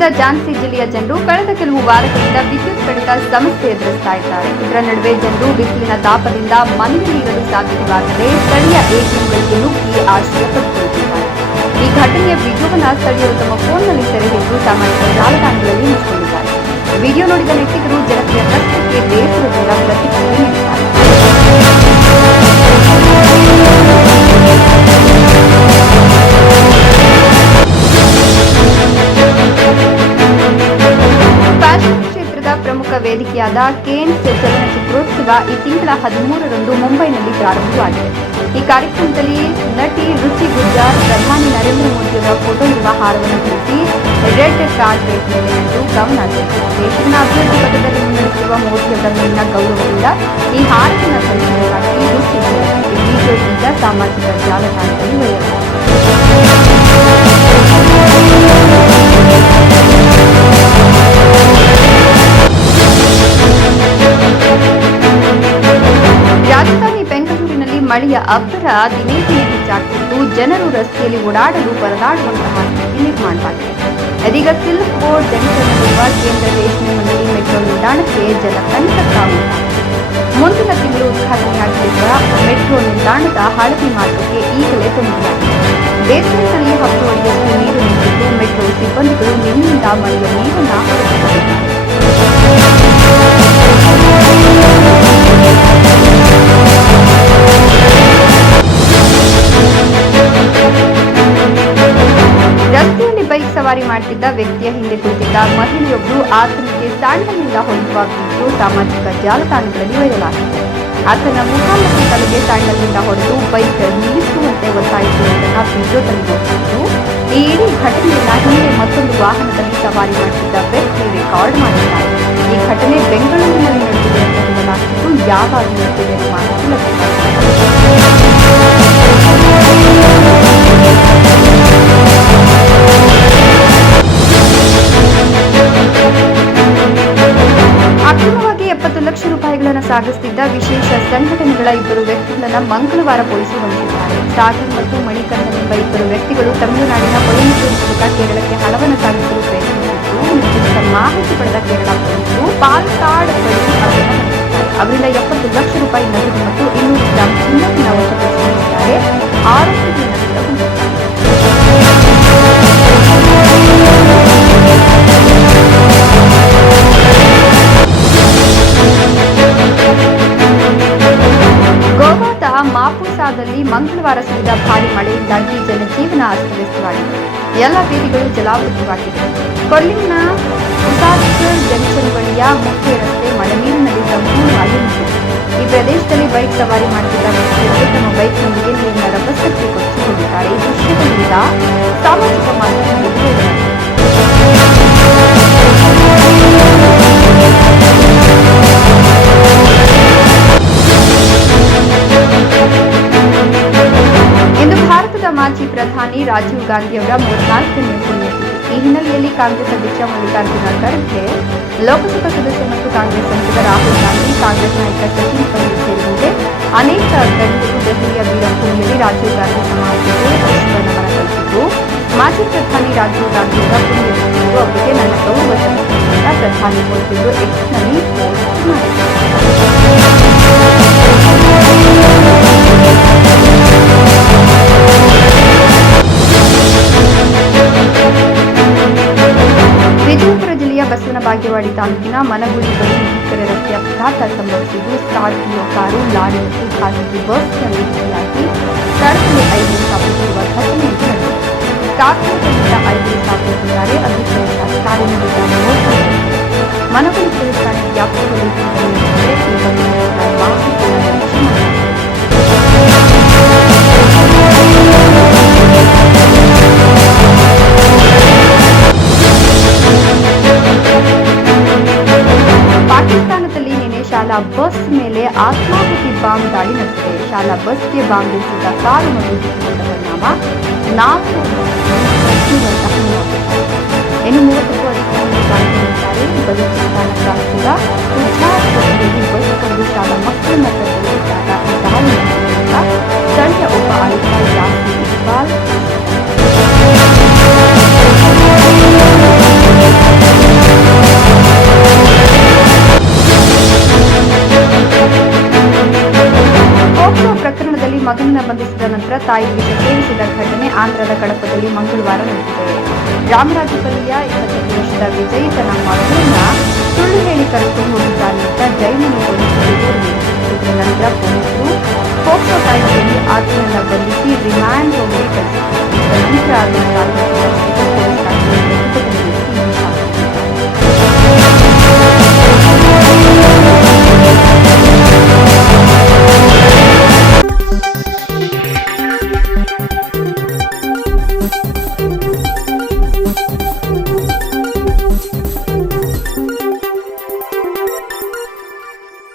ರಾಜ್ಯದ ಝಾನ್ಸಿ ಜಿಲ್ಲೆಯ ಜನರು ಕಳೆದ ಕೆಲವು ವಾರಗಳಿಂದ ವಿದ್ಯುತ್ ಕಡಿತ ಸಮಸ್ಯೆ ಎದುರಿಸ್ತಾ ಇದ್ದಾರೆ. ಇದರ ನಡುವೆ ಜನರು ಬಿಸಿಲಿನ ತಾಪದಿಂದ ಮನೆಯಲ್ಲಿ ಇರಲು ಸಾಧ್ಯವಾಗದೆ ಸ್ಥಳೀಯ ಎಟಿಎಂಗಳಿಗೆ ನುಗ್ಗಿ ಆಶ್ರಯ ಪಡೆದುಕೊಳ್ಳುತ್ತಿದ್ದಾರೆ ಈ ಘಟನೆಯ ವಿಡಿಯೋವನ್ನು ಸ್ಥಳೀಯರು ತಮ್ಮ ಫೋನ್ನಲ್ಲಿ ಸೆರೆ ಹಿಡಿದು ಸಾಮಾಜಿಕ ಜಾಲತಾಣಗಳಲ್ಲಿ ಹಂಚಿಕೊಂಡಿದ್ದಾರೆ ವಿಡಿಯೋ ನೋಡಿದ ನೆಟ್ಟಿಗರು ಜನತೆಯ ಕಷ್ಟಕ್ಕೆ ಬೇಸರದಿಂದ ಪ್ರತಿಕ್ರಿಯೆ ನೀಡಿದ್ದಾರೆ. ಪ್ರಮುಖ ವೇದಿಕೆಯಾದ ಕೇನ್ಸ್ ಚಲನಚಿತ್ರೋತ್ಸವ ಈ ತಿಂಗಳ ಹದಿಮೂರರಂದು ಮುಂಬೈನಲ್ಲಿ ಪ್ರಾರಂಭವಾಗಿದೆ ಈ ಕಾರ್ಯಕ್ರಮದಲ್ಲಿ ನಟಿ ರುಚಿ ಗುಜ್ಜಾರ್, ಪ್ರಧಾನಿ ನರೇಂದ್ರ ಮೋದಿಯವರ ಫೋಟೋ ಇರುವ ಹಾರವನ್ನು ಧರಿಸಿ ರೆಡ್ ಕಾರ್ಪೆಟ್ ಮೇಲೆ ನಿಂತು ಗಮನ ದೇಶದ ಅಭಿವೃದ್ಧಿ ಪಥದಲ್ಲಿ ಮುನ್ನಡೆಸಿರುವ ಮೋದಿಯವರ ಮೇಲಿನ ಗೌರವದಿಂದ ಈ ಹಾರವನ್ನು ಸಂಚಾರಕ್ಕೆ ರುಚಿ ಹೇಳಿದರು. ಈ ವಿಡಿಯೋ ಈಗ ಸಾಮಾಜಿಕ ಜಾಲತಾಣದಲ್ಲಿ ವೈರಲ್ ಮಳೆಯ ಅಬ್ಬರ ದಿನೇ ದಿನೇ ಹೆಚ್ಚಾಗ್ತಿದ್ದು ಜನರು ರಸ್ತೆಯಲ್ಲಿ ಓಡಾಡಲು ಪರದಾಡುವಂತಹ ಸ್ಥಿತಿ ನಿರ್ಮಾಣವಾಗಿದೆ. ಇದೀಗ ಸಿಲ್ಕ್ ಬೋರ್ಡ್ ಜಂಕ್ಷನ್ನಲ್ಲಿರುವ ಕೇಂದ್ರ ರೇಷ್ಮೆ ಮಂಡಳಿ ಮೆಟ್ರೋ ನಿಲ್ದಾಣಕ್ಕೆ ಜನ ಉಂಟಾಗಿದೆ ಮುಂದಿನ ತಿಂಗಳು ಉದ್ಘಾಟನೆಯಾಗಲಿರುವ ಮೆಟ್ರೋ ನಿಲ್ದಾಣದ ಹಳದಿ ಮಾರ್ಗಕ್ಕೆ ಈಗಲೇ ತೊಂದರೆಯಾಗಿದೆ ಬೇಸಿಗೆಯಲ್ಲಿ ಹತ್ತು ಅಡಿಯಷ್ಟು ನೀರು ನಿಂತಿದ್ದು ಮೆಟ್ರೋ ಸಿಬ್ಬಂದಿಗಳು ನಿನ್ನಿಂದ ಮಳೆಯ ಮಾಡುತ್ತಿದ್ದ ವ್ಯಕ್ತಿಯ ಹಿಂದೆ ಕುಳಿತಿದ್ದ ಮಹಿಳೆಯೊಬ್ಬರು ಆತನಿಗೆ ಸ್ಯಾಂಡಲ್ನಿಂದ ಹೊಡೆಯುವ ಕುರಿತು ಸಾಮಾಜಿಕ ಜಾಲತಾಣಗಳಲ್ಲಿ ವೈರಲ್ ಆತನ ಮುಖ ಮತ್ತು ತಲೆಗೆ ಸ್ಯಾಂಡಲ್ನಿಂದ ಹೊಡೆದು ಬೈಕ್ ನಿಲ್ಲಿಸುವಂತೆ ಒತ್ತಾಯಿಸುವುದನ್ನು ವಿಡಿಯೋ ನೋಡಬಹುದು ಈ ಇಡೀ ಘಟನೆಯನ್ನ ಹಿಂದೆ ಮತ್ತೊಂದು ವಾಹನದಲ್ಲಿ ಸವಾರಿ ಮಾಡುತ್ತಿದ್ದ ವ್ಯಕ್ತಿ ರೆಕಾರ್ಡ್ ಮಾಡಿದ್ದಾರೆ. ಈ ಘಟನೆ ಬೆಂಗಳೂರಿನಲ್ಲಿ ನಡೆದಿದೆ ಅಂತ ಹೇಳಲಾಗಿದ್ದು, ಯಾವಾಗ ನಡೆದಿದೆ ಎಂಬ ಮಾಹಿತಿ ಲಭ್ಯವಾಗಿದೆ ಇಬ್ಬರು ಮಂಗಳವಾರ ಪೊಲೀಸರು ಬಂಧಿಸಿದ್ದಾರೆ ಸಾಗರ್ ಮತ್ತು ಮಣಿಕಂದನ್ ಎಂಬ ಇಬ್ಬರು ವ್ಯಕ್ತಿಗಳು ತಮಿಳುನಾಡಿನ ಕೊಯಮತ್ತೂರು ಮೂಲಕ ಕೇರಳಕ್ಕೆ ಹಣವನ್ನು ಸಾಗಿಸಲು ಪ್ರಯತ್ನಿಸಿದ್ದು ಮಾಹಿತಿ ಪಡೆದ ಕೇರಳ ಪೊಲೀಸರು ಅವರನ್ನು ಬಂಧಿಸಿದ್ದಾರೆ ಅವರಿಂದ ಎಪ್ಪತ್ತು ಲಕ್ಷ ರೂಪಾಯಿ ನಗದು ಮತ್ತು ಎಲ್ಲ ಬೀದಿಗಳು ಜಲಾವೃತವಾಗಿವೆ ಕೊಲ್ಲಿಂನ ಉಸಾಸ್ಕರ್ ಜಂಕ್ಷನ್ ಬಳಿಯ ಮುಖ್ಯ ರಸ್ತೆ ಮಳೆ ನೀರಿನಲ್ಲಿ ಸಂಪೂರ್ಣವಾಗಿ ಮುಚ್ಚಿದೆ ಈ ಪ್ರದೇಶದಲ್ಲಿ ಬೈಕ್ ಸವಾರಿ ಮಾಡುತ್ತಿದ್ದ ವ್ಯಕ್ತಿಯೊಬ್ಬರು ತಮ್ಮ ಬೈಕ್ನೊಂದಿಗೆ ನೀರಿನ ರಭಸಕ್ಕೆ ಕೊಚ್ಚಿಕೊಂಡಿದ್ದಾರೆ ಈ ದೃಶ್ಯಗಳಿಂದ ಸಾಮಾಜಿಕ ಮಾಧ್ಯಮದಲ್ಲಿ ಪ್ರಧಾನಿ ರಾಜೀವ್ ಗಾಂಧಿಯವರ ಮೂವತ್ನಾಲ್ಕನೇ ಪುಣ್ಯತಿಥಿ ಈ ಹಿನ್ನೆಲೆಯಲ್ಲಿ ಕಾಂಗ್ರೆಸ್ ಅಧ್ಯಕ್ಷ ಮಲ್ಲಿಕಾರ್ಜುನ ಖರ್ಗೆ ಲೋಕಸಭಾ ಸದಸ್ಯ ಮತ್ತು ಕಾಂಗ್ರೆಸ್ ಸಂಸದ ರಾಹುಲ್ ಗಾಂಧಿ, ಕಾಂಗ್ರೆಸ್ ನಾಯಕ ಸಚಿನ್ ಪೈಲಟ್ ಸೇರಿದಂತೆ ಅನೇಕ ಗಣ್ಯರು ದೆಹಲಿಯ ವೀರಭೂಮಿಯಲ್ಲಿ ರಾಜೀವ್ ಗಾಂಧಿ ಸಮಾಜಕ್ಕೆ ಪುಷ್ಪ ನಮನ ಸಲ್ಲಿಸಿದ್ದು ಮಾಜಿ ಪ್ರಧಾನಿ ರಾಜೀವ್ ಗಾಂಧಿಯವರ ಪುಣ್ಯತಿಥಿಯು ಅವರಿಗೆ ನನ್ನ ಗೌರವ ಸಲ್ಲಿಸುವುದರಿಂದ ಪ್ರಧಾನಿ ಮೋದಿ ಎಕ್ಸ್ನಲ್ಲಿ ಪೋಸ್ಟ್ ಮಾಡಿದ್ದಾರೆ. सावाड़ी तालूक मनगुरी बड़ी भीकर रस्ते अपघात संभव स्कॉर्पियो कारो लारी मत खासगी बस मनगुरी पुलिस व्याप्त सिबंदी ಶಾಲಾ ಬಸ್ ಮೇಲೆ ಆತ್ಮಾಹುತಿ ಬಾಂಬ್ ದಾಳಿ ನಡೆಸಿದೆ. ಶಾಲಾ ಬಸ್ಗೆ ಬಾಂಬ್ ಬೀಸಿದ್ದ ಕಾರು ಮತ್ತು ಪರಿಣಾಮ ನಾಲ್ಕು ಮಗನನ್ನ ಬಂಧಿಸಿದ ನಂತರ ತಾಯಿ ವಿಷ ಸೇವಿಸಿದ ಘಟನೆ ಆಂಧ್ರದ ಕಡಪದಲ್ಲಿ ಮಂಗಳವಾರ ನಡೆದಿದೆ. ರಾಮರಾಜಪಲ್ಲಿಯ ಇಪ್ಪತ್ತೈದು ವರ್ಷದ ವಿಜಯ್ ತನ್ನ ಮಗನನ್ನ ಸುಳ್ಳು ಹೇಳಿ ಕರೆದುಕೊಂಡು ಹೋಗಿದ್ದಾನೆ ಅಂತ ಜೈನನ್ನು ಪೊಲೀಸರಿಗೆ ನಂತರ ಪೊಲೀಸರು ಪೋಕ್ಸೋ ಕಾಯ್ದೆಯಲ್ಲಿ ಆತನನ್ನು ಬಂಧಿಸಿ ರಿಮ್ಯಾಂಡ್ ಹೋಗಿ ಕಳಿಸಿದ್ದಾರೆ. ನಂತರ